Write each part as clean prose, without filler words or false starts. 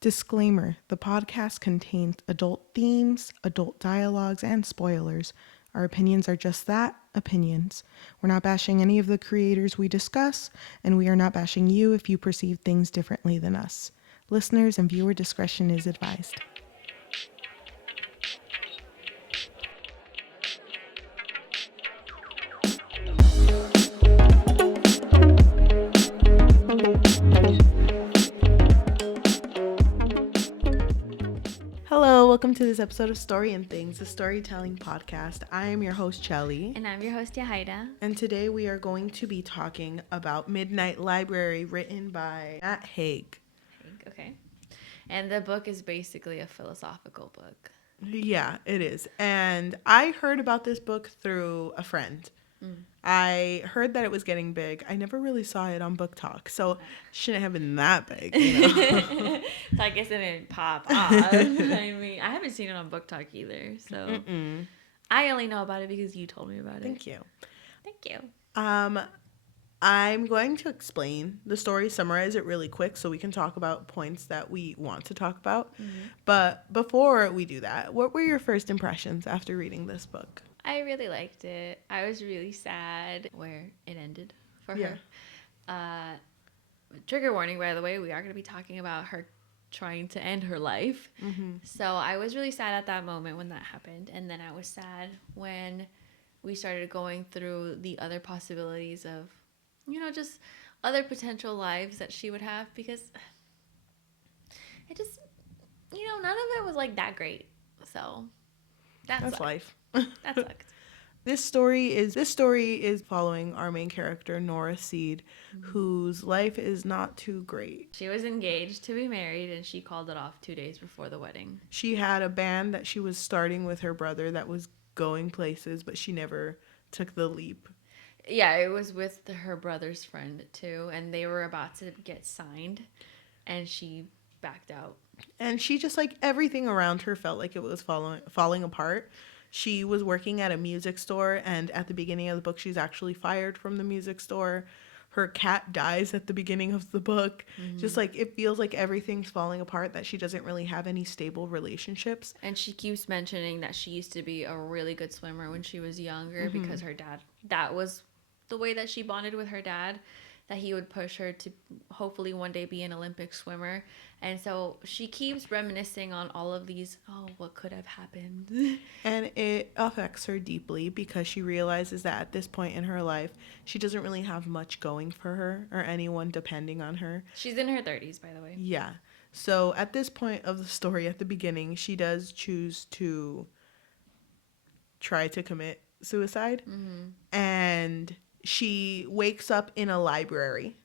Disclaimer: the podcast contains adult themes, adult dialogues, and spoilers. Our opinions are just that, opinions. We're not bashing any of the creators we discuss, and we are not bashing you if you perceive things differently than us. Listeners and viewer discretion is advised. Hello, welcome to this episode of Story and Things, a storytelling podcast. I am your host, Cheli. And I'm your host, Yajaira. And today we are going to be talking about Midnight Library, written by Matt Haig. Okay. And the book is basically a philosophical book. Yeah, it is. And I heard about this book through a friend. I heard that it was getting big. I never really saw it on Book Talk, so it shouldn't have been that big, you know? So I guess it didn't pop off. I mean, I haven't seen it on Book Talk either, so I only know about it because you told me about it. Thank you. Thank you. I'm going to explain the story, summarize it really quick so we can talk about points that we want to talk about. But before we do that, what were your first impressions after reading this book? I really liked it. I was really sad where it ended for her. Trigger warning, by the way, we are going to be talking about her trying to end her life. So I was really sad at that moment when that happened. And then I was sad when we started going through the other possibilities of, you know, just other potential lives that she would have, because it just, you know, none of it was like that great. So that's life. That sucked. This story is following our main character, Nora Seed, whose life is not too great. She was engaged to be married, and she called it off 2 days before the wedding. She had a band that she was starting with her brother that was going places, but she never took the leap. Yeah, it was with her brother's friend, too, and they were about to get signed, and she backed out. And she just, like, everything around her felt like it was falling apart. She was working at a music store, and at the beginning of the book, she's actually fired from the music store. Her cat dies at the beginning of the book. Just, like, it feels like everything's falling apart, that she doesn't really have any stable relationships. And she keeps mentioning that she used to be a really good swimmer when she was younger because her dad, that was the way that she bonded with her dad, that he would push her to hopefully one day be an Olympic swimmer. And so she keeps reminiscing on all of these, what could have happened? And it affects her deeply because she realizes that at this point in her life, she doesn't really have much going for her or anyone depending on her. She's in her 30s, by the way. Yeah. So at this point of the story, at the beginning, she does choose to try to commit suicide. And she wakes up in a library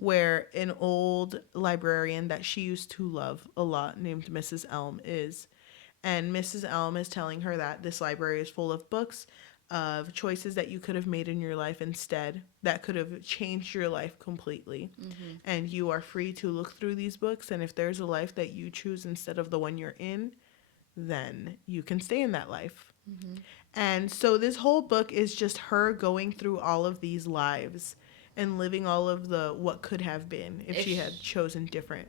where an old librarian that she used to love a lot named Mrs. Elm is. And Mrs. Elm is telling her that this library is full of books, of choices that you could have made in your life instead that could have changed your life completely. And you are free to look through these books, and if there's a life that you choose instead of the one you're in, then you can stay in that life. And so this whole book is just her going through all of these lives and living all of the what could have been if she had chosen different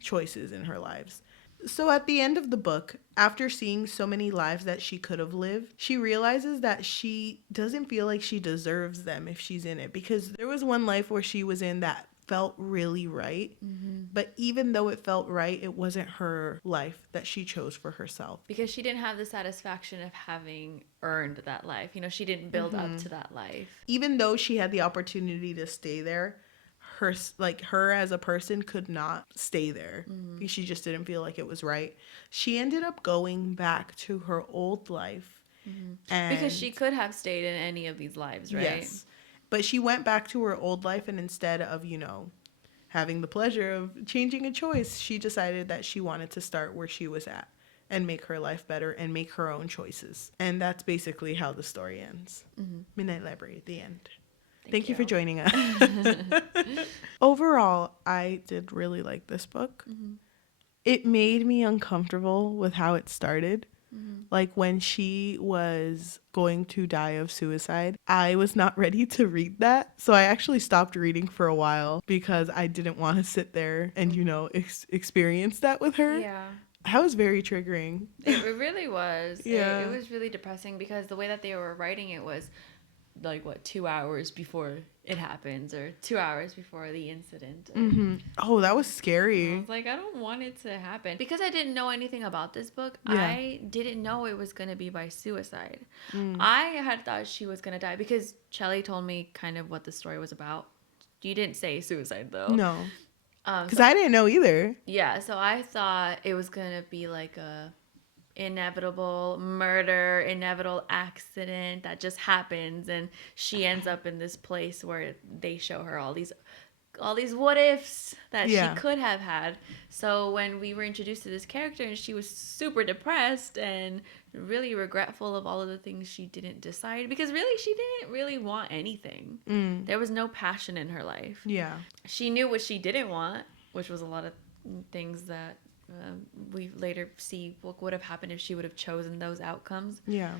choices in her lives. So at the end of the book, after seeing so many lives that she could have lived, she realizes that she doesn't feel like she deserves them if she's in it, because there was one life where she was in that felt really right, but even though it felt right, it wasn't her life that she chose for herself. Because she didn't have the satisfaction of having earned that life. You know, she didn't build up to that life. Even though she had the opportunity to stay there, her as a person could not stay there because she just didn't feel like it was right. She ended up going back to her old life. And because she could have stayed in any of these lives, right? Yes. But she went back to her old life, and instead of, you know, having the pleasure of changing a choice, she decided that she wanted to start where she was at and make her life better and make her own choices. And that's basically how the story ends. Midnight Library, the end. Thank you for joining us. Overall, I did really like this book. It made me uncomfortable with how it started. Like when she was going to die of suicide, I was not ready to read that. So I actually stopped reading for a while because I didn't want to sit there and, experience that with her. Yeah. That was very triggering. It really was. Yeah. It was really depressing because the way that they were writing it was like, what, 2 hours before it happens or 2 hours before the incident. Oh, that was I scary. was like, I don't want it to happen. Because I didn't know anything about this book, Yeah. I didn't know it was going to be by suicide. I had thought she was going to die because Cheli told me kind of what the story was about. You didn't say suicide, though. No. Because So, I didn't know either. yeah, so I thought it was going to be like a inevitable murder, inevitable accident that just happens, and she ends up in this place where they show her all these what ifs that Yeah. she could have had. So when we were introduced to this character and she was super depressed and really regretful of all of the things she didn't decide, because really she didn't really want anything. There was no passion in her life. Yeah. She knew what she didn't want, which was a lot of things that we later see what would have happened if she would have chosen those outcomes. Yeah.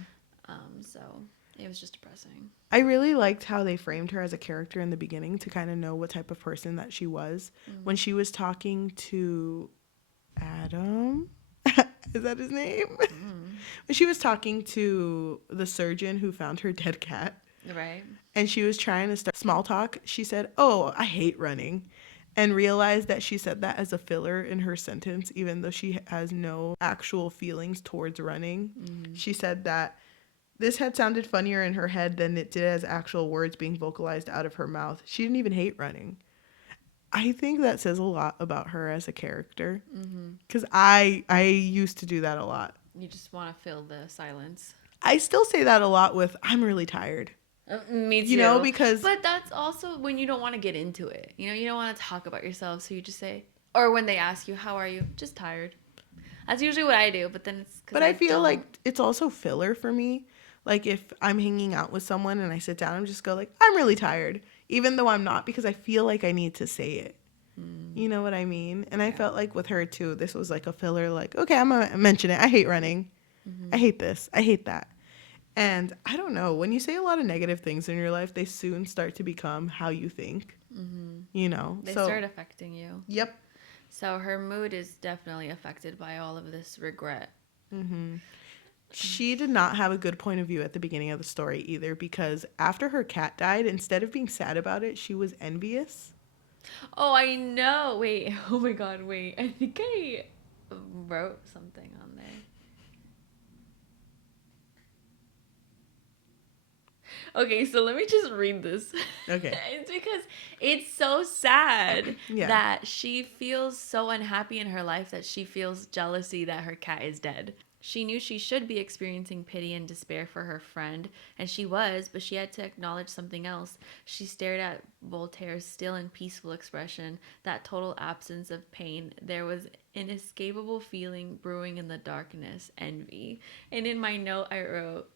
So it was just depressing. I really liked how they framed her as a character in the beginning to kind of know what type of person that she was. When she was talking to Adam, is that his name? When she was talking to the surgeon who found her dead cat. Right. And she was trying to start small talk. She said, "Oh, I hate running." And realized that she said that as a filler in her sentence, even though she has no actual feelings towards running. She said that this had sounded funnier in her head than it did as actual words being vocalized out of her mouth. She didn't even hate running. I think that says a lot about her as a character. Because I used to do that a lot. You just want to fill the silence. I still say that a lot with, I'm really tired. Me too. Because... But that's also when you don't want to get into it. You don't want to talk about yourself, so you just say... Or when they ask you, how are you? Just tired. That's usually what I do, but then it's... But I feel like it's also filler for me. Like, if I'm hanging out with someone and I sit down and just go, like, I'm really tired. Even though I'm not, because I feel like I need to say it. You know what I mean? And I felt like with her, too, this was like a filler. Like, okay, I'm going to mention it. I hate running. I hate this. I hate that. And I don't know, when you say a lot of negative things in your life, they soon start to become how you think, They start affecting you. Yep. So her mood is definitely affected by all of this regret. She did not have a good point of view at the beginning of the story either, because after her cat died, instead of being sad about it, she was envious. Oh, I know. Wait. Oh my God. Wait. I think I wrote something on there. Okay, so let me just read this. Okay. It's because it's so sad Yeah. that she feels so unhappy in her life that she feels jealousy that her cat is dead. She knew she should be experiencing pity and despair for her friend, and she was, but she had to acknowledge something else. She stared at Voltaire's still and peaceful expression, that total absence of pain. There was an inescapable feeling brewing in the darkness, envy. And in my note, I wrote,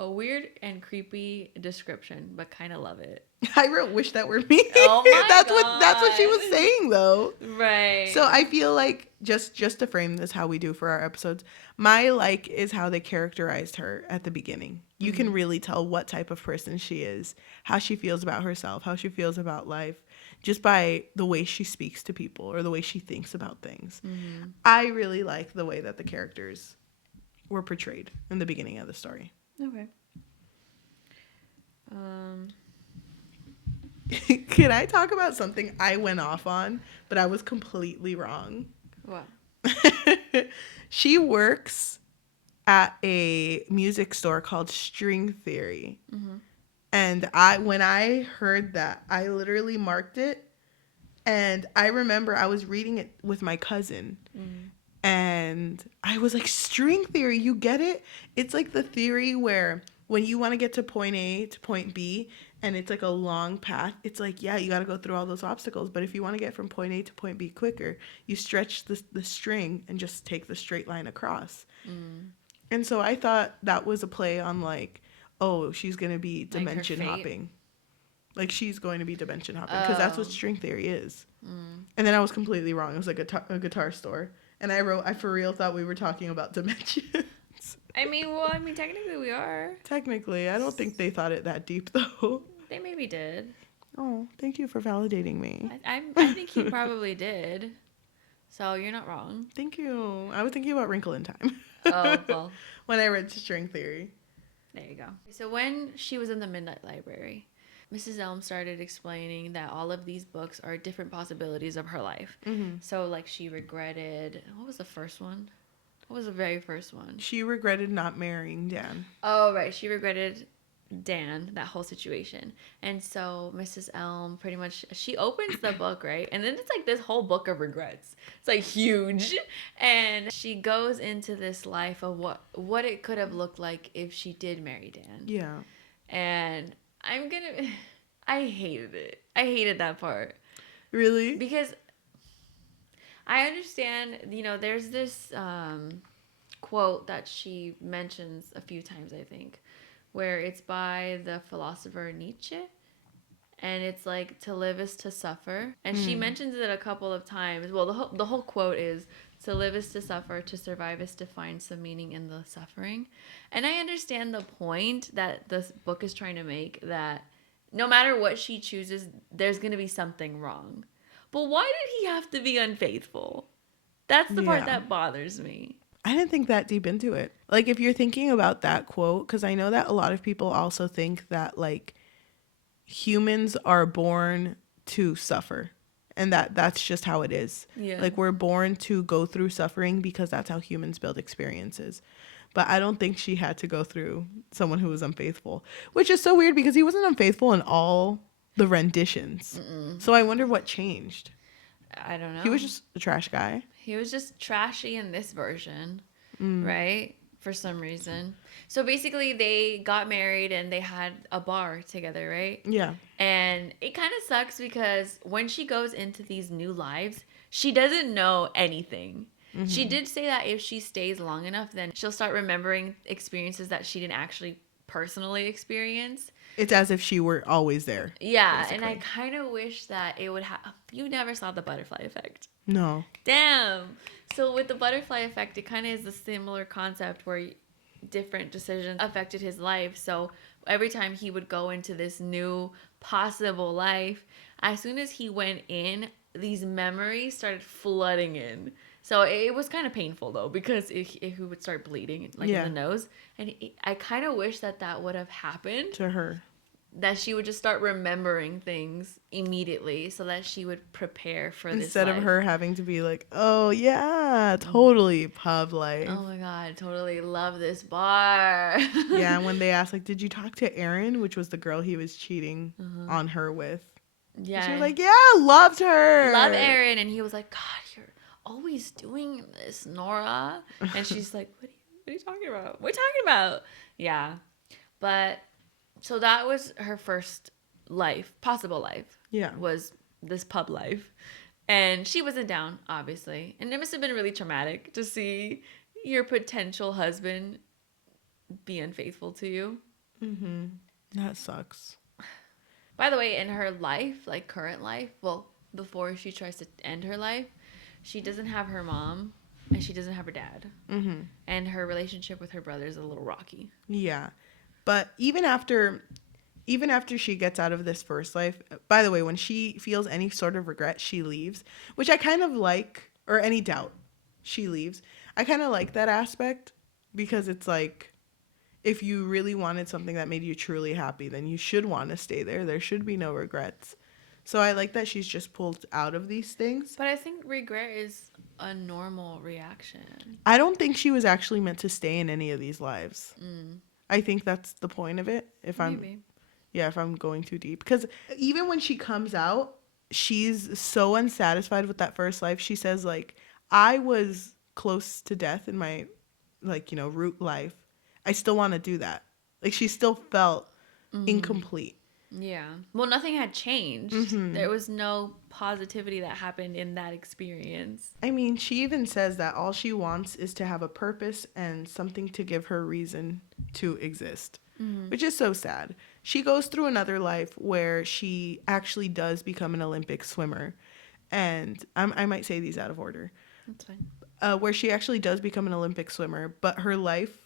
a weird and creepy description, but kind of love it. I wrote, wish that were me. Oh my God. That's what she was saying, though. Right. So I feel like, just to frame this how we do for our episodes, my like is how they characterized her at the beginning. You can really tell what type of person she is, how she feels about herself, how she feels about life, just by the way she speaks to people or the way she thinks about things. I really like the way that the characters were portrayed in the beginning of the story. Okay. Can I talk about something I went off on, but I was completely wrong? What? She works at a music store called String Theory. And when I heard that, I literally marked it. And I remember I was reading it with my cousin. And I was like, string theory, you get it? It's like the theory where when you want to get to point A to point B and it's like a long path, it's like, yeah, you got to go through all those obstacles. But if you want to get from point A to point B quicker, you stretch the string and just take the straight line across. And so I thought that was a play on like, oh, she's going to be dimension hopping. Like she's going to be dimension hopping because that's what string theory is. And then I was completely wrong. It was like a guitar store. And I for real thought we were talking about dimensions. I mean, technically we are. Technically, I don't think they thought it that deep, though. They maybe did. Oh, thank you for validating me. I think he probably did. So you're not wrong. Thank you. I was thinking about Wrinkle in Time. Oh, well. When I read String Theory. There you go. So when she was in the Midnight Library, Mrs. Elm started explaining that all of these books are different possibilities of her life. Mm-hmm. So, like, she regretted... What was the first one? What was the very first one? She regretted not marrying Dan. Oh, right. She regretted Dan, that whole situation. And so Mrs. Elm pretty much... She opens the book, right? And then it's like this whole book of regrets. It's like huge. And she goes into this life of what it could have looked like if she did marry Dan. Yeah. And I hated it. I hated that part. Really? Because I understand, there's this quote that she mentions a few times, I think, where it's by the philosopher Nietzsche. And it's like, to live is to suffer. And she mentions it a couple of times. Well, the whole quote is, to live is to suffer, to survive is to find some meaning in the suffering. And I understand the point that this book is trying to make, that no matter what she chooses, there's going to be something wrong. But why did he have to be unfaithful? That's the part that bothers me. I didn't think that deep into it. Like, if you're thinking about that quote, because I know that a lot of people also think that, like, humans are born to suffer. And that's just how it is. Yeah. Like, we're born to go through suffering because that's how humans build experiences. But I don't think she had to go through someone who was unfaithful, which is so weird because he wasn't unfaithful in all the renditions. So I wonder what changed. I don't know. He was just a trash guy. He was just trashy in this version, right? For some reason. So basically they got married and they had a bar together, right? Yeah. And it kind of sucks because when she goes into these new lives, she doesn't know anything. Mm-hmm. She did say that if she stays long enough, then she'll start remembering experiences that she didn't actually personally experience. It's as if she were always there. Yeah, basically. and I kind of wish that it would have... You never saw the butterfly effect. No. Damn. So with the butterfly effect, it kind of is a similar concept where different decisions affected his life. So every time he would go into this new possible life, as soon as he went in, these memories started flooding in. So it was kind of painful, though, because he would start bleeding, like in the nose. And I kind of wish that would have happened to her. That she would just start remembering things immediately so that she would prepare for this instead life. of her having to be like, oh yeah, totally pub life. Oh my god, totally love this bar. Yeah, and when they asked, like, did you talk to Erin, which was the girl he was cheating on her with? Yeah. She was like, yeah, loved her. Love Erin. And he was like, God, you're always doing this, Nora. And she's like, what are you talking about? What are you talking about? Yeah. But so that was her first life, possible life. Yeah. Was this pub life. And she wasn't down, obviously. And it must have been really traumatic to see your potential husband be unfaithful to you. Mm-hmm. That sucks. By the way, in her life, like current life, well, before she tries to end her life, she doesn't have her mom and she doesn't have her dad. Mm-hmm. And her relationship with her brother is a little rocky. Yeah. But even after she gets out of this first life, by the way, when she feels any sort of regret, she leaves, which I kind of like, or any doubt, she leaves. I kind of like that aspect because it's like, if you really wanted something that made you truly happy, then you should want to stay there. There should be no regrets. So I like that she's just pulled out of these things. But I think regret is a normal reaction. I don't think she was actually meant to stay in any of these lives. I think that's the point of it. If I'm going too deep. Because even when she comes out, she's so unsatisfied with that first life. She says, like, I was close to death in my, like, root life. I still want to do that. Like, she still felt incomplete. Yeah. Well, nothing had changed. Mm-hmm. There was no positivity that happened in that experience. I mean, she even says that all she wants is to have a purpose and something to give her reason to exist, which is so sad. She goes through another life where she actually does become an Olympic swimmer. And I might say these out of order. That's fine. Where she actually does become an Olympic swimmer, but her life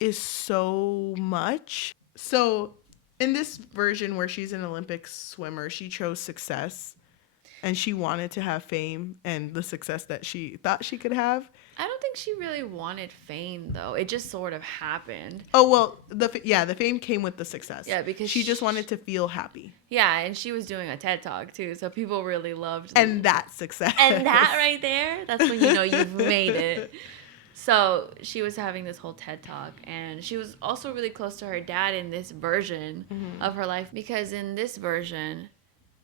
is so much. So in this version where she's an Olympic swimmer, she chose success and she wanted to have fame and the success that she thought she could have. I don't think she really wanted fame, though. It just sort of happened. Oh, well, the fame came with the success. Yeah, because she just wanted to feel happy. Yeah, and she was doing a TED Talk, too, so people really loved it. And that's success. And that right there, that's when you know you've made it. So she was having this whole TED Talk, and she was also really close to her dad in this version of her life, because in this version,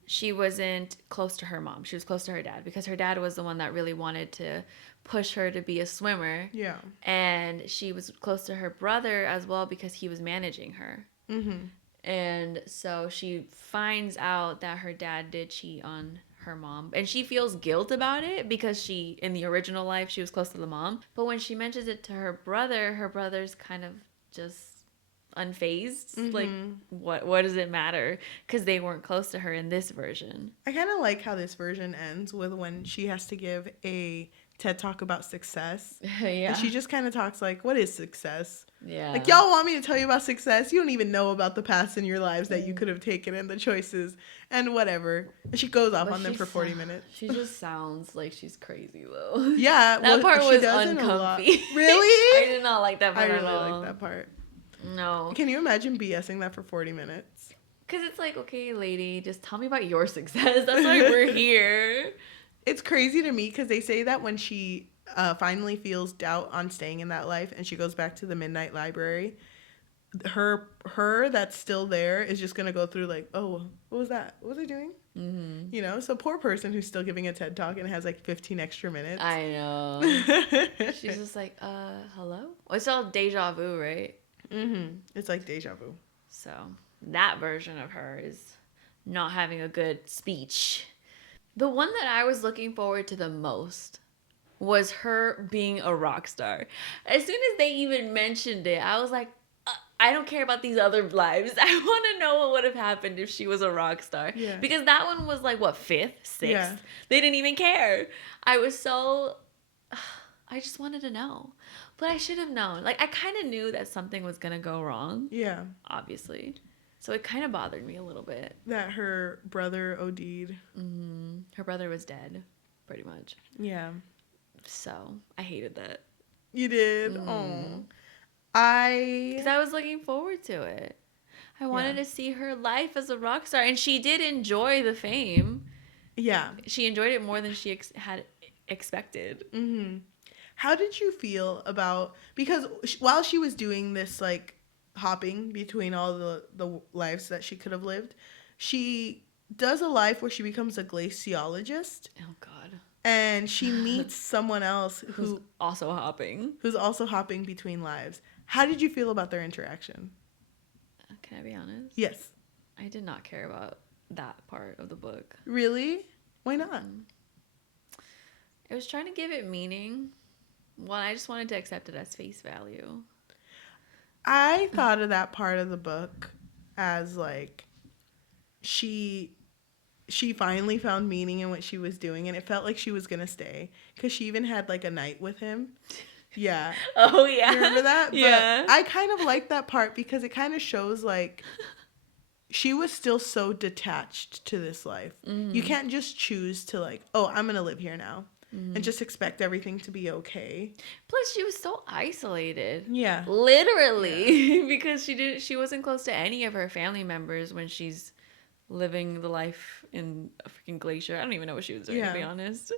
she wasn't close to her mom. She was close to her dad, because her dad was the one that really wanted to push her to be a swimmer. Yeah. And she was close to her brother as well, because he was managing her. Mm-hmm. And so she finds out that her dad did cheat on her mom, and she feels guilt about it because she, in the original life, she was close to the mom. But when she mentions it to her brother's kind of just unfazed. Like, what does it matter? Because they weren't close to her in this version. I kind of like how this version ends with when she has to give a TED Talk about success. Yeah. And she just kind of talks like, what is success? Yeah. Like, y'all want me to tell you about success? You don't even know about the paths in your lives that you could have taken and the choices and whatever. And she goes off on them for 40 minutes. She just sounds like she's crazy, though. Yeah. That part was uncomfy. Really? I did not like that part I at really all. like that part. No. Can you imagine BSing that for 40 minutes? Because it's like, okay, lady, just tell me about your success. That's why we're here. It's crazy to me because they say that when she finally feels doubt on staying in that life and she goes back to the Midnight Library, her that's still there is just going to go through like, oh, what was that? What was I doing? Mm-hmm. You know, so poor person who's still giving a TED Talk and has like 15 extra minutes. I know. She's just like, hello? It's all deja vu, right? Mm-hmm. It's like deja vu. So that version of her is not having a good speech. The one that I was looking forward to the most was her being a rock star. As soon as they even mentioned it, I was like, I don't care about these other lives. I want to know what would have happened if she was a rock star. Yeah. Because that one was like, what, 5th, 6th? Yeah. They didn't even care. I just wanted to know. But I should have known. Like, I kind of knew that something was going to go wrong. Yeah. Obviously. So it kind of bothered me a little bit. That her brother OD'd. Mm-hmm. Her brother was dead, pretty much. Yeah. So I hated that. You did? Oh. Because I was looking forward to it. I wanted to see her life as a rock star. And she did enjoy the fame. Yeah. She enjoyed it more than she had expected. Mm-hmm. How did you feel about... Because while she was doing this, like, hopping between all the lives that she could have lived, she does a life where she becomes a glaciologist. Oh, God. And she meets someone else who's also hopping. Who's also hopping between lives. How did you feel about their interaction? Can I be honest? Yes. I did not care about that part of the book. Really? Why not? It was trying to give it meaning. Well, I just wanted to accept it as face value. I thought of that part of the book as like she finally found meaning in what she was doing, and it felt like she was gonna stay because she even had like a night with him. Yeah. Oh yeah. You remember that? Yeah. But I kind of like that part because it kind of shows like she was still so detached to this life. Mm-hmm. You can't just choose to like, oh, I'm gonna live here now. Mm-hmm. And just expect everything to be okay. Plus, she was so isolated. Yeah. Literally. Yeah. Because she wasn't close to any of her family members when she's living the life in a freaking glacier. I don't even know what she was doing, to be honest.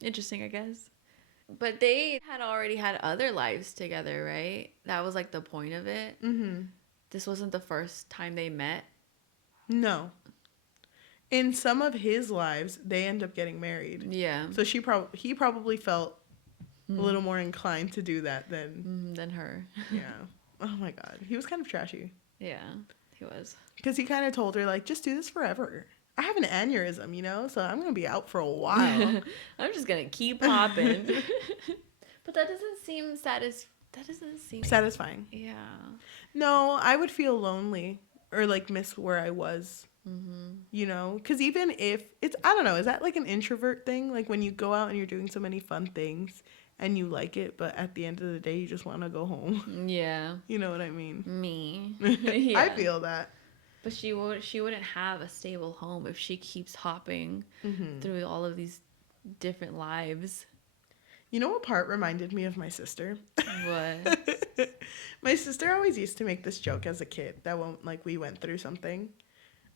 Interesting, I guess. But they had already had other lives together, right? That was like the point of it. Mm-hmm. This wasn't the first time they met. No. In some of his lives, they end up getting married. Yeah. So he probably felt a little more inclined to do that than her. Yeah. Oh my God. He was kind of trashy. Yeah, he was. Because he kind of told her, like, just do this forever. I have an aneurysm, you know, so I'm going to be out for a while. I'm just going to keep popping. But that doesn't seem satisfying. Yeah. No, I would feel lonely or, like, miss where I was. Mm-hmm. You know, because even if it's, I don't know, is that like an introvert thing? Like when you go out and you're doing so many fun things and you like it, but at the end of the day, you just want to go home. Yeah. You know what I mean? Me. Yeah. I feel that. But she wouldn't have a stable home if she keeps hopping through all of these different lives. You know what part reminded me of my sister? What? My sister always used to make this joke as a kid that when like we went through something,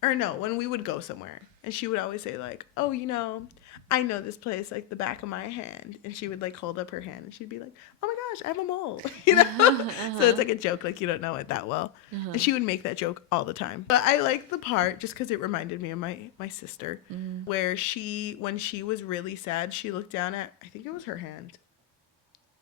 or no, when we would go somewhere, and she would always say like, "Oh, you know, I know this place like the back of my hand," and she would like hold up her hand and she'd be like, "Oh my gosh, I have a mole," you know. So it's like a joke, like you don't know it that well, and she would make that joke all the time. But I like the part just because it reminded me of my sister, where when she was really sad, she looked down at, I think it was her hand.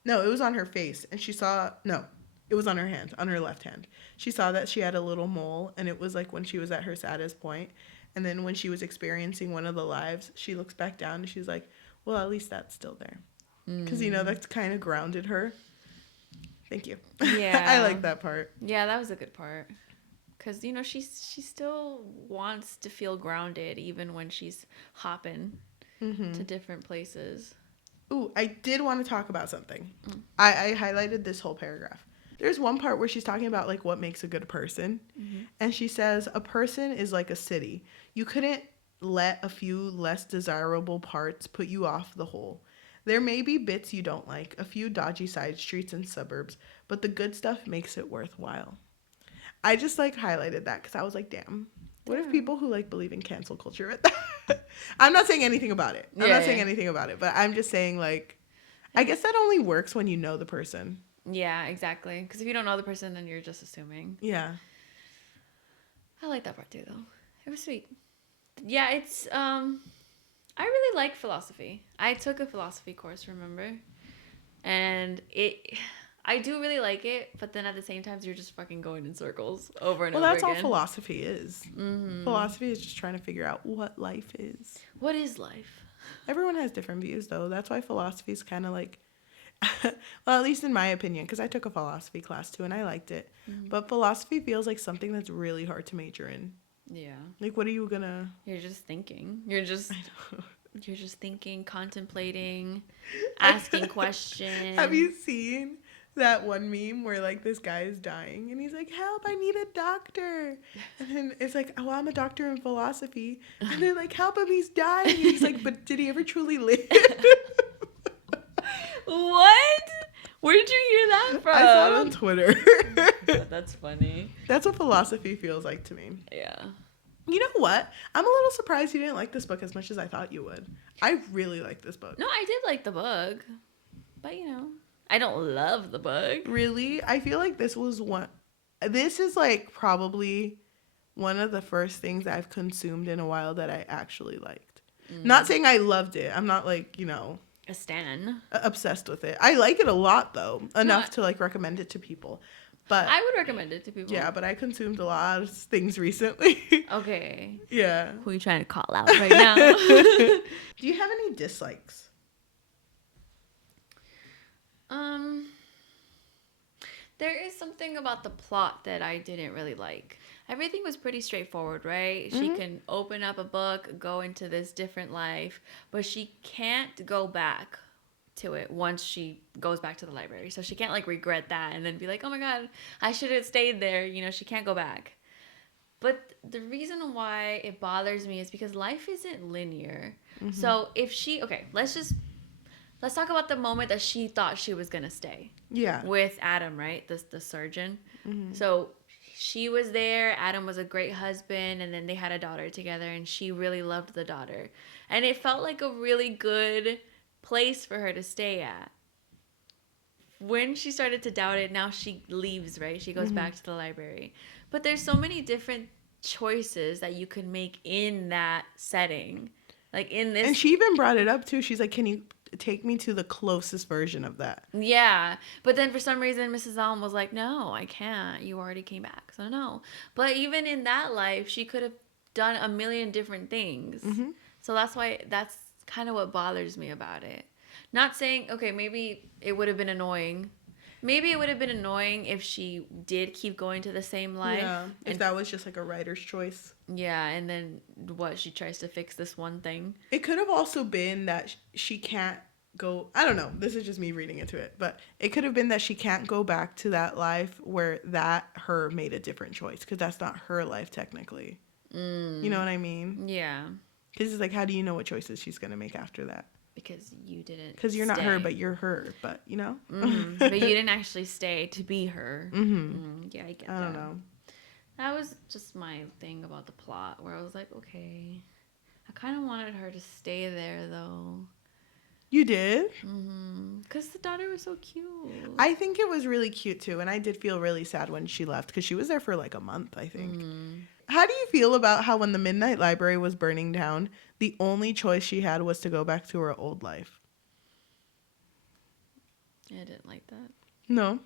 No, it was on her face, and she saw, no, it was on her hand, on her left hand. She saw that she had a little mole, and it was like when she was at her saddest point. And then when she was experiencing one of the lives, she looks back down and she's like, well, at least that's still there. Because, you know, that's kind of grounded her. Thank you. Yeah. I like that part. Yeah, that was a good part. Because, you know, she still wants to feel grounded even when she's hopping to different places. Ooh, I did want to talk about something. I highlighted this whole paragraph. There's one part where she's talking about like what makes a good person. And she says, a person is like a city. You couldn't let a few less desirable parts put you off the whole. There may be bits you don't like, a few dodgy side streets and suburbs, but the good stuff makes it worthwhile. I just like highlighted that because I was like, damn, what if people who like believe in cancel culture read that? I'm not saying anything about it. I'm not saying anything about it, but I'm just saying like, I guess that only works when you know the person. Yeah, exactly. Because if you don't know the person, then you're just assuming. Yeah. I like that part too, though. It was sweet. Yeah, it's I really like philosophy. I took a philosophy course, remember? And I do really like it, but then at the same time, you're just fucking going in circles over and over again. Well, that's all philosophy is. Philosophy is just trying to figure out what life is. What is life? Everyone has different views, though. That's why philosophy is kind of like, well, at least in my opinion, because I took a philosophy class too, and I liked it. But philosophy feels like something that's really hard to major in. Yeah. Like, what are you gonna... You're just thinking. You're just thinking, contemplating, asking questions. Have you seen that one meme where like this guy is dying and he's like, help, I need a doctor, and then it's like, oh, I'm a doctor in philosophy, and they're like, help him, he's dying, and he's like, but did he ever truly live? What? Where did you hear that from? I saw it on Twitter. That's funny. That's what philosophy feels like to me. Yeah. You know what? I'm a little surprised you didn't like this book as much as I thought you would. I really like this book. No, I did like the book, but you know, I don't love the book. Really? I feel like this is like probably one of the first things I've consumed in a while that I actually liked. Not saying I loved it. I'm not like, you know, a stan. Obsessed with it. I like it a lot though, enough to like recommend it to people. But I would recommend it to people. Yeah, but I consumed a lot of things recently. Okay. Yeah. Who are you trying to call out right now? Do you have any dislikes? There is something about the plot that I didn't really like. Everything was pretty straightforward, right? She can open up a book, go into this different life, but she can't go back to it once she goes back to the library. So she can't like regret that and then be like, oh my God, I should have stayed there. You know, she can't go back. But the reason why it bothers me is because life isn't linear. So if let's talk about the moment that she thought she was going to stay. Yeah. With Adam, right? The surgeon. So she was there. Adam was a great husband. And then they had a daughter together. And she really loved the daughter. And it felt like a really good place for her to stay at. When she started to doubt it, now she leaves, right? She goes back to the library. But there's so many different choices that you could make in that setting. Like in this... And she even brought it up too. She's like, can you take me to the closest version of that? Yeah. But then for some reason, Mrs. Alm was like, no, I can't. You already came back. So no. But even in that life, she could have done a million different things. So that's kind of what bothers me about it. Not saying, okay, maybe it would have been annoying. Maybe it would have been annoying if she did keep going to the same life. Yeah, if that was just like a writer's choice. Yeah, and then she tries to fix this one thing. It could have also been that she can't go, I don't know, this is just me reading into it, but it could have been that she can't go back to that life where that her made a different choice, because that's not her life technically. You know what I mean? Yeah. Because it's like, how do you know what choices she's going to make after that? Because you didn't. Because you're not her, but you're her. But, you know? But you didn't actually stay to be her. Yeah, I get that. I don't know. That was just my thing about the plot, where I was like, okay. I kind of wanted her to stay there, though. You did? Because the daughter was so cute. I think it was really cute, too. And I did feel really sad when she left, because she was there for like a month, I think. How do you feel about how when the Midnight Library was burning down, the only choice she had was to go back to her old life? I didn't like that. No.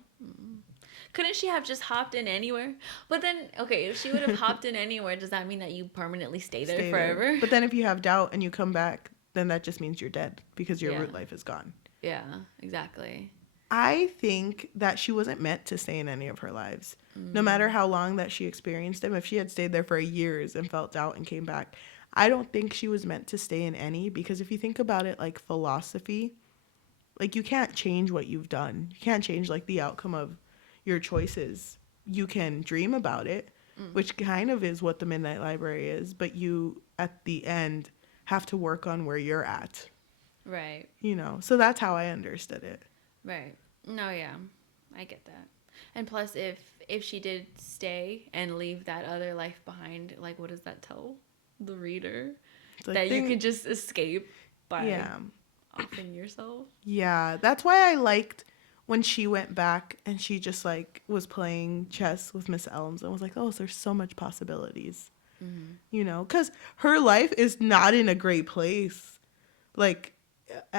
Couldn't she have just hopped in anywhere? But then, okay, if she would have hopped in anywhere, does that mean that you permanently stay there forever? But then if you have doubt and you come back, then that just means you're dead because your root life is gone. Yeah, exactly. I think that she wasn't meant to stay in any of her lives. No matter how long that she experienced them, if she had stayed there for years and felt doubt and came back, I don't think she was meant to stay in any, because if you think about it like philosophy, like you can't change what you've done. You can't change like the outcome of your choices. You can dream about it, which kind of is what the Midnight Library is, but you at the end have to work on where you're at. Right. You know, so that's how I understood it. Right. No, yeah. I get that. And plus, if she did stay and leave that other life behind, like, what does that tell the reader? Like that you could just escape by yeah. offing yourself? Yeah, that's why I liked when she went back and she just, like, was playing chess with Miss Elms and was like, oh, there's so much possibilities. You know, because her life is not in a great place. Like,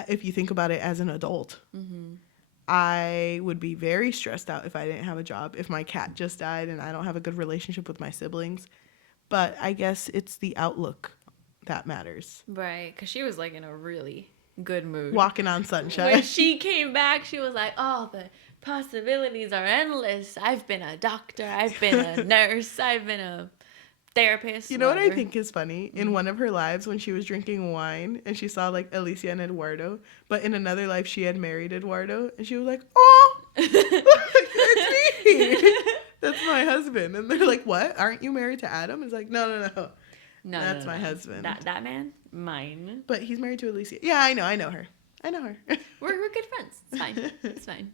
if you think about it as an adult. I would be very stressed out if I didn't have a job, if my cat just died and I don't have a good relationship with my siblings. But I guess it's the outlook that matters. Right, because she was, like, in a really good mood. Walking on sunshine. When she came back, she was like, oh, the possibilities are endless. I've been a doctor. I've been a nurse. I've been a therapist. You know what I think is funny? In one of her lives, when she was drinking wine and she saw like Alicia and Eduardo, but in another life she had married Eduardo, and she was like, "Oh, it's me. That's my husband." And they're like, "What? Aren't you married to Adam?" It's like, No, that's my husband. That man, mine. But he's married to Alicia. Yeah, I know her. We're good friends. It's fine. It's fine.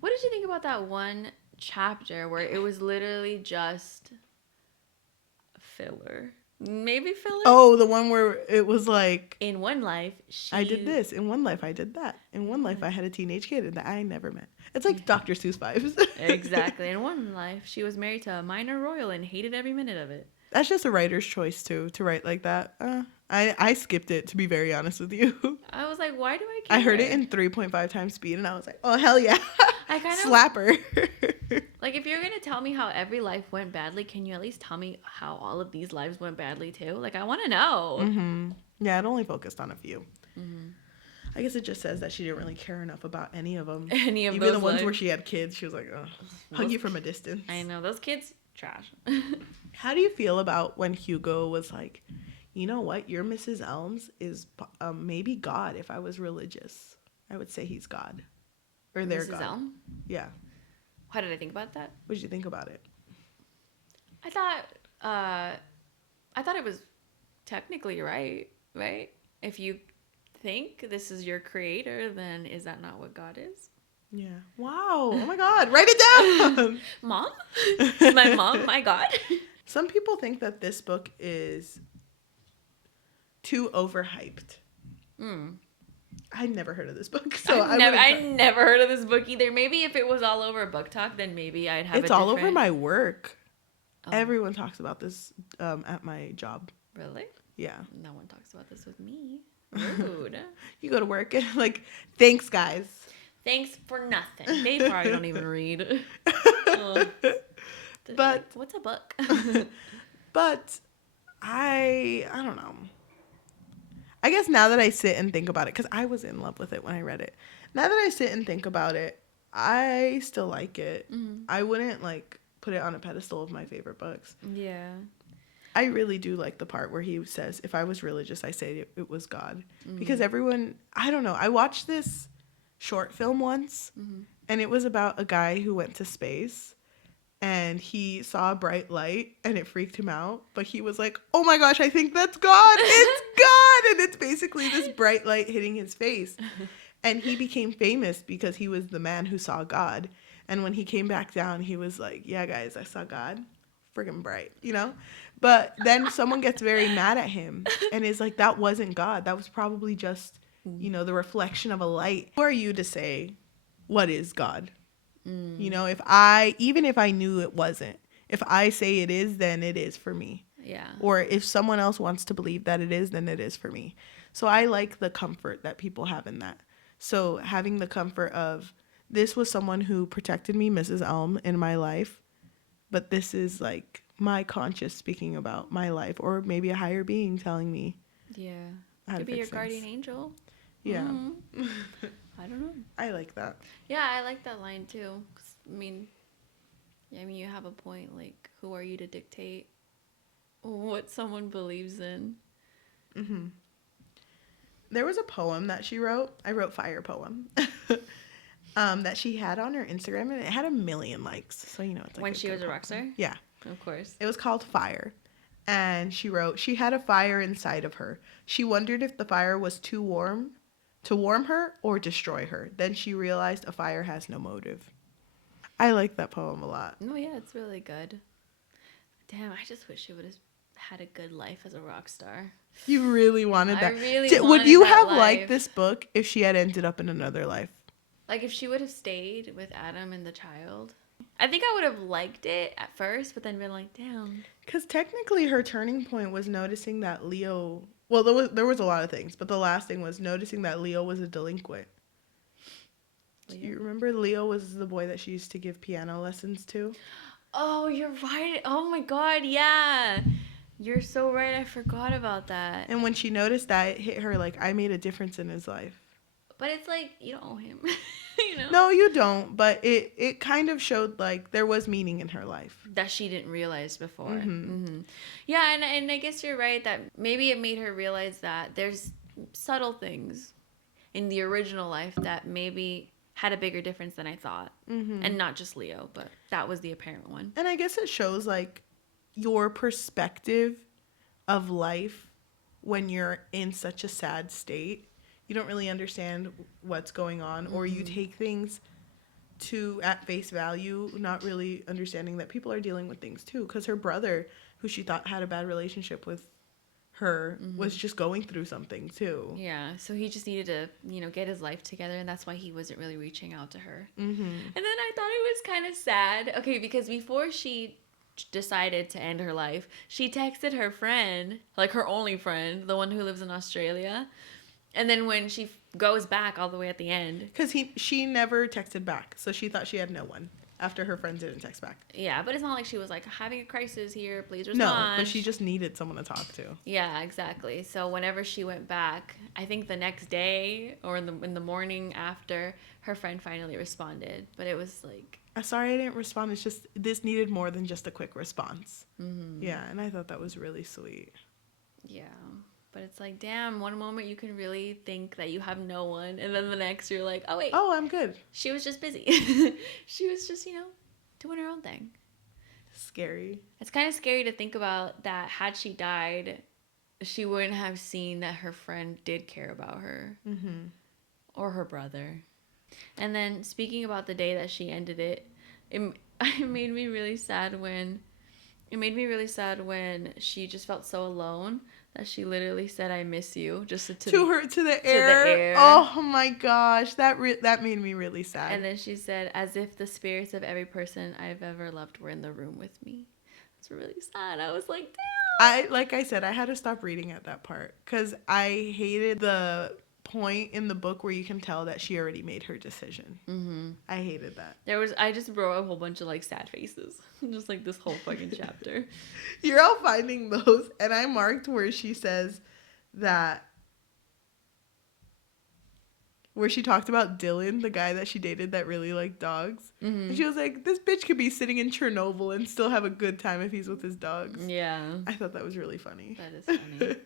What did you think about that one chapter where it was literally just filler? Maybe filler? Oh, the one where it was like, in one life, I did this. In one life, I did that. In one life, I had a teenage kid that I never met. It's like Dr. Seuss vibes. Exactly. In one life, she was married to a minor royal and hated every minute of it. That's just a writer's choice, too, to write like that. I skipped it, to be very honest with you. I was like, why do I care? I heard it in 3.5 times speed, and I was like, oh, hell yeah. I kind of Slapper. like, if you're going to tell me how every life went badly, can you at least tell me how all of these lives went badly, too? Like, I want to know. Yeah, it only focused on a few. I guess it just says that she didn't really care enough about any of them. Even the ones where she had kids, she was like, oh, hug you from a distance. I know, those kids, trash. How do you feel about when Hugo was like, you know what, your Mrs. Elms is maybe God. If I was religious, I would say he's God. Or their God. Elm? Yeah. How did I think about that? What did you think about it? I thought it was technically right? If you think this is your creator, then is that not what God is? Yeah. Wow. Oh my God. Write it down. Mom? My mom? My God? Some people think that this book is too overhyped. I'd never heard of this book, so I never heard of this book either. Maybe if it was all over Book Talk, then maybe I'd have. It's all over my work. Oh. Everyone talks about this at my job. Really? Yeah. No one talks about this with me. Rude. You go to work and like, thanks, guys. Thanks for nothing. They probably don't even read. But like, what's a book? But I don't know. I guess now that I sit and think about it, because I was in love with it when I read it. Now that I sit and think about it, I still like it. I wouldn't like put it on a pedestal of my favorite books. Yeah. I really do like the part where he says, if I was religious, I say it was God. Because everyone, I don't know. I watched this short film once, and it was about a guy who went to space, and he saw a bright light, and it freaked him out. But he was like, oh my gosh, I think that's God. It's God. And it's basically this bright light hitting his face. And he became famous because he was the man who saw God. And when he came back down, he was like, yeah, guys, I saw God. Friggin' bright, you know? But then someone gets very mad at him and is like, that wasn't God. That was probably just, you know, the reflection of a light. Who are you to say, what is God? You know, even if I knew it wasn't, if I say it is, then it is for me. Yeah. Or if someone else wants to believe that it is, then it is for me. So I like the comfort that people have in that. So having the comfort of, this was someone who protected me, Mrs. Elm, in my life, but this is like my conscious speaking about my life, or maybe a higher being telling me. Yeah. How Could to be your fix guardian things. angel. Yeah. I don't know. I like that. Yeah, I like that line too. 'Cause, I mean, you have a point. Like, who are you to dictate what someone believes in? There was a poem that she wrote. I wrote fire poem. That she had on her Instagram, and it had 1 million likes. So, you know, it's like When she was a rock star? Yeah. Of course. It was called Fire. And she wrote, she had a fire inside of her. She wondered if the fire was too warm to warm her or destroy her. Then she realized a fire has no motive. I like that poem a lot. Oh, yeah, it's really good. Damn, I just wish she would have had a good life as a rock star. You really wanted that. I really Would wanted you that have life. liked this book if she had ended up in another life? Like, if she would have stayed with Adam and the child, I think I would have liked it at first, but then been like, damn. Because technically her turning point was noticing that Leo... Well, there was a lot of things, but the last thing was noticing that Leo was a delinquent. Do you remember Leo was the boy that she used to give piano lessons to? Oh, you're right. Oh, my God, yeah. You're so right. I forgot about that. And when she noticed that, it hit her like, I made a difference in his life. But it's like, you don't owe him, you know? No, you don't. But it kind of showed like there was meaning in her life. That she didn't realize before. Yeah, and I guess you're right that maybe it made her realize that there's subtle things in the original life that maybe had a bigger difference than I thought. And not just Leo, but that was the apparent one. And I guess it shows like your perspective of life when you're in such a sad state. You don't really understand what's going on, or you take things at face value, not really understanding that people are dealing with things too. Because her brother, who she thought had a bad relationship with her, was just going through something too. Yeah, so he just needed to, get his life together, and that's why he wasn't really reaching out to her. And then I thought it was kind of sad. Okay, because before she decided to end her life, she texted her friend, like her only friend, the one who lives in Australia. And then when she goes back all the way at the end... Because she never texted back, so she thought she had no one after her friends didn't text back. Yeah, but it's not like she was like, having a crisis here, please respond. No, but she just needed someone to talk to. Yeah, exactly. So whenever she went back, I think the next day or in the morning after, her friend finally responded. But it was like... Sorry I didn't respond. It's just, this needed more than just a quick response. Yeah, and I thought that was really sweet. Yeah. But it's like, damn, one moment you can really think that you have no one, and then the next you're like, oh, wait. Oh, I'm good. She was just busy. She was just, doing her own thing. Scary. It's kind of scary to think about that had she died, she wouldn't have seen that her friend did care about her. Or her brother. And then speaking about the day that she ended it, it made me really sad when... It made me really sad when she just felt so alone that she literally said, "I miss you," just to the air. Oh my gosh, that made me really sad. And then she said, "As if the spirits of every person I've ever loved were in the room with me." It's really sad. I was like, damn. Like I said, I had to stop reading at that part because I hated the point in the book where you can tell that she already made her decision. I hated that. I just wrote a whole bunch of like sad faces, just like this whole fucking chapter. You're all finding those, and I marked where she says that where she talked about Dylan, the guy that she dated that really liked dogs. And she was like, this bitch could be sitting in Chernobyl and still have a good time if he's with his dogs. Yeah. I thought that was really funny. That is funny.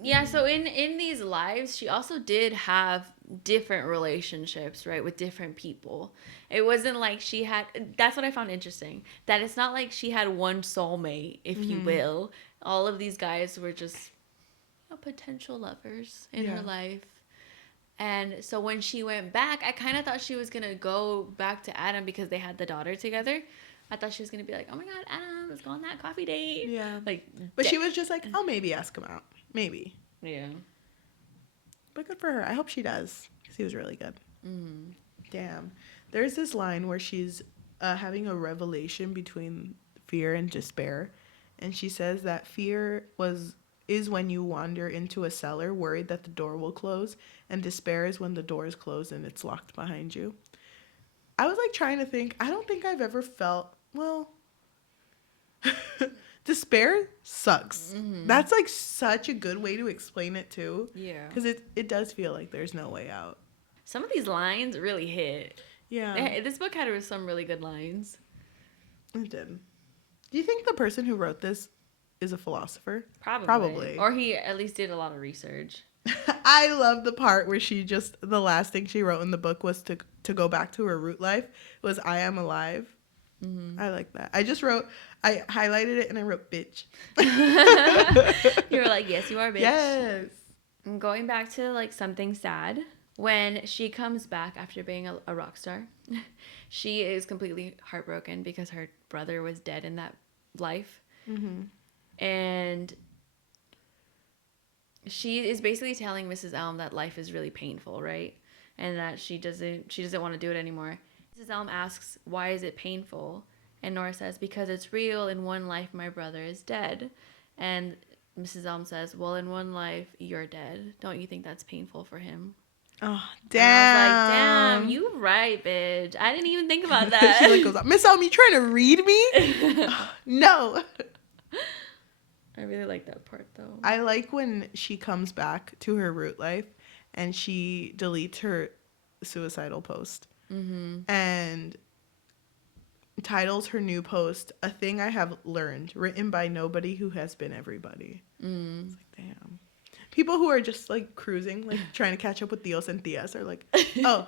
Yeah, so in these lives, she also did have different relationships, right, with different people. It wasn't like she had, that's what I found interesting, that it's not like she had one soulmate, if you will. All of these guys were just potential lovers in her life. And so when she went back, I kind of thought she was going to go back to Adam because they had the daughter together. I thought she was going to be like, oh my God, Adam, let's go on that coffee date. Yeah. Like, but she was just like, I'll maybe ask him out. Maybe. Yeah. But good for her. I hope she does. Because he was really good. Damn. There's this line where she's having a revelation between fear and despair. And she says that fear is when you wander into a cellar worried that the door will close. And despair is when the door is closed and it's locked behind you. I was like trying to think. I don't think I've ever felt, well... Despair sucks. That's like such a good way to explain it too. Yeah. Because it does feel like there's no way out. Some of these lines really hit. Yeah. This book had some really good lines. It did. Do you think the person who wrote this is a philosopher? Probably. Or he at least did a lot of research. I love the part where the last thing she wrote in the book was to go back to her root life. Was I am alive. I like that. I highlighted it and I wrote bitch. You were like, yes, you are bitch. Yes. And going back to like something sad, when she comes back after being a rock star, she is completely heartbroken because her brother was dead in that life. And she is basically telling Mrs. Elm that life is really painful, right? And that she doesn't want to do it anymore. Mrs. Elm asks, why is it painful? And Nora says, because it's real. In one life, my brother is dead. And Mrs. Elm says, well, in one life, you're dead. Don't you think that's painful for him? Oh, damn. And I was like, damn, you right, bitch. I didn't even think about that. She like goes, Miss Elm, you trying to read me? No. I really like that part, though. I like when she comes back to her root life and she deletes her suicidal post. And titles her new post, A Thing I Have Learned, written by nobody who has been everybody. It's like, damn. People who are just like cruising, like trying to catch up with Dios and Tias are like, oh,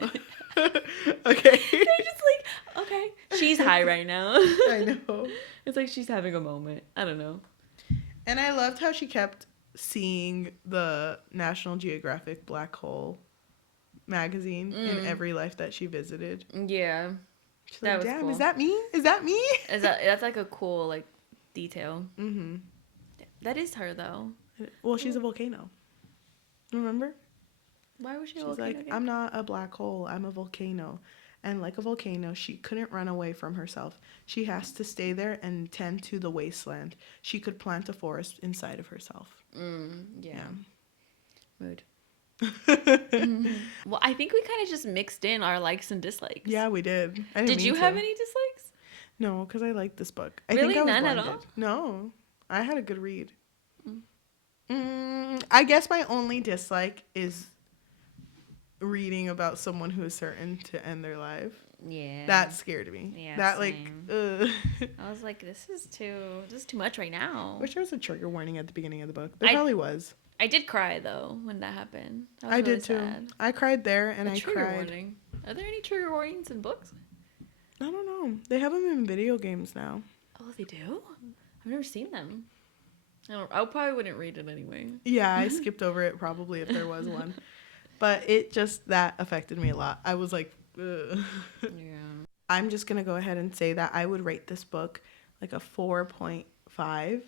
okay. They're just like, okay. She's high right now. I know. It's like she's having a moment. I don't know. And I loved how she kept seeing the National Geographic Black Hole magazine in every life that she visited. Yeah. She's that like, was damn, cool. is that me? Is that me? That's like a cool like detail. That is her though. Well, she's a volcano. Remember? Why was she a She's volcano like, again? I'm not a black hole. I'm a volcano. And like a volcano, she couldn't run away from herself. She has to stay there and tend to the wasteland. She could plant a forest inside of herself. Yeah. Mood. Well, I think we kind of just mixed in our likes and dislikes. Yeah, we did. Did you have any dislikes? No, because I liked this book. Really? I think I was None blinded. at all? No, I had a good read. I guess my only dislike is reading about someone who is certain to end their life. Yeah. That scared me. Yeah, that same. I was like, this is too much right now. Wish there was a trigger warning at the beginning of the book. There probably was. I did cry though when that happened. I really did too. Sad. I cried there and A I trigger cried. warning. Are there any trigger warnings in books? I don't know. They have them in video games now. Oh, they do? I've never seen them. I probably wouldn't read it anyway. Yeah, I skipped over it probably if there was one. But that affected me a lot. I was like, ugh. Yeah. I'm just going to go ahead and say that I would rate this book like a 4.5.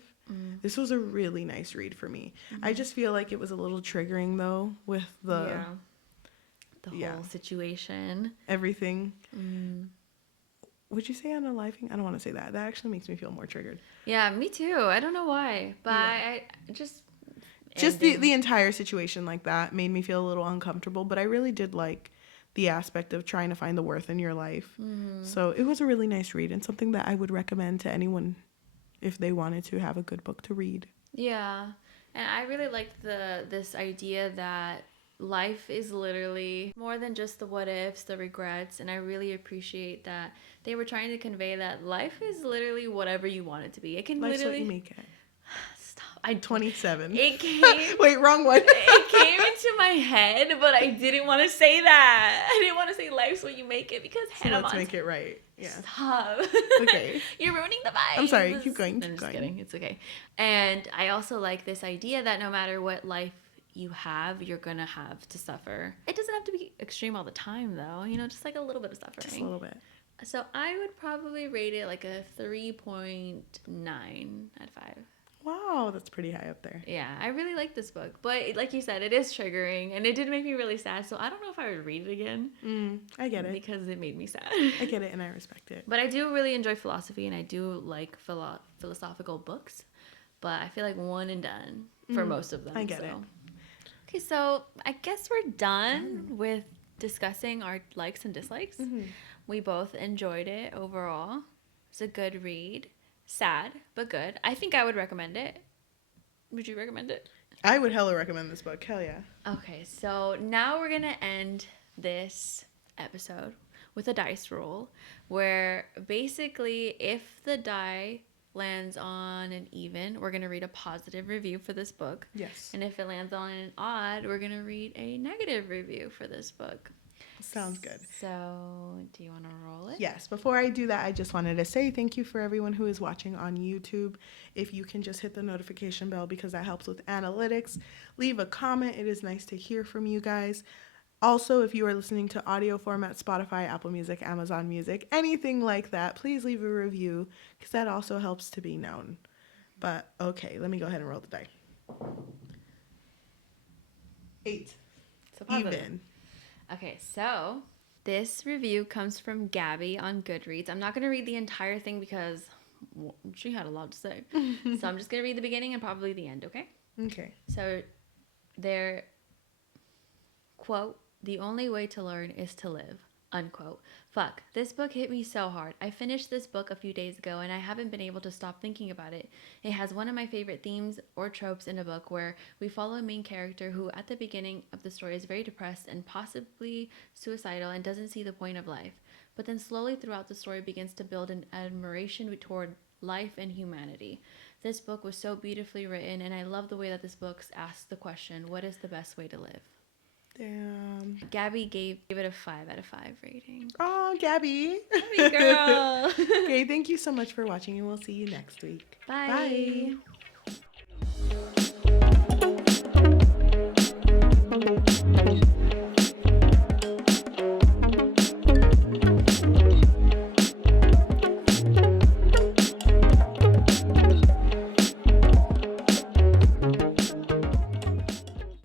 This was a really nice read for me. I just feel like it was a little triggering though with the whole situation. Everything. Would you say unaliving? I don't want to say that. That actually makes me feel more triggered. Yeah, me too. I don't know why, but I just the entire situation like that made me feel a little uncomfortable, but I really did like the aspect of trying to find the worth in your life. So it was a really nice read and something that I would recommend to anyone if they wanted to have a good book to read. Yeah. And I really liked this idea that life is literally more than just the what ifs, the regrets, and I really appreciate that they were trying to convey that life is literally whatever you want it to be. It can Life's literally what you make it. stop. I 27. It came. Wait, wrong one. It came into my head, but I didn't want to say that. I didn't want to say life's what you make it because So let's make it right. Yeah. Stop. Okay. You're ruining the vibe. I'm sorry. Keep going. I'm Keep just going. kidding. It's okay. And I also like this idea that no matter what life you have, you're gonna have to suffer. It doesn't have to be extreme all the time, though. You know, just like a little bit of suffering. Just a little bit. So I would probably rate it like a 3.9 out of 5. Wow, that's pretty high up there. Yeah, I really like this book. But like you said, it is triggering and it did make me really sad. So I don't know if I would read it again. I get it. Because it made me sad. I get it and I respect it. But I do really enjoy philosophy and I do like philosophical books. But I feel like one and done for most of them. I get it. Okay, so I guess we're done with discussing our likes and dislikes. We both enjoyed it overall. It's a good read. Sad, but good. I think I would recommend it. Would you recommend it? I would hella recommend this book. Hell yeah. Okay, so now we're going to end this episode with a dice roll where basically if the die lands on an even, we're going to read a positive review for this book. Yes. And if it lands on an odd, we're going to read a negative review for this book. Sounds good. So, do you want to roll it? Yes. Before I do that, I just wanted to say thank you for everyone who is watching on YouTube. If you can just hit the notification bell because that helps with analytics. Leave a comment. It is nice to hear from you guys. Also, if you are listening to audio format, Spotify, Apple Music, Amazon Music, anything like that, please leave a review because that also helps to be known. But, okay, let me go ahead and roll the die. 8. So positive. Even. Okay, so this review comes from Gabby on Goodreads. I'm not going to read the entire thing because she had a lot to say. So I'm just going to read the beginning and probably the end, okay? Okay. So their quote, "The only way to learn is to live," unquote. Fuck, this book hit me so hard. I finished this book a few days ago and I haven't been able to stop thinking about it. It has one of my favorite themes or tropes in a book where we follow a main character who at the beginning of the story is very depressed and possibly suicidal and doesn't see the point of life. But then slowly throughout the story begins to build an admiration toward life and humanity. This book was so beautifully written and I love the way that this book asks the question, what is the best way to live? Damn. Gabby gave it a 5 out of 5 rating. Oh, Gabby. Gabby girl. Okay, thank you so much for watching and we'll see you next week. Bye. Bye.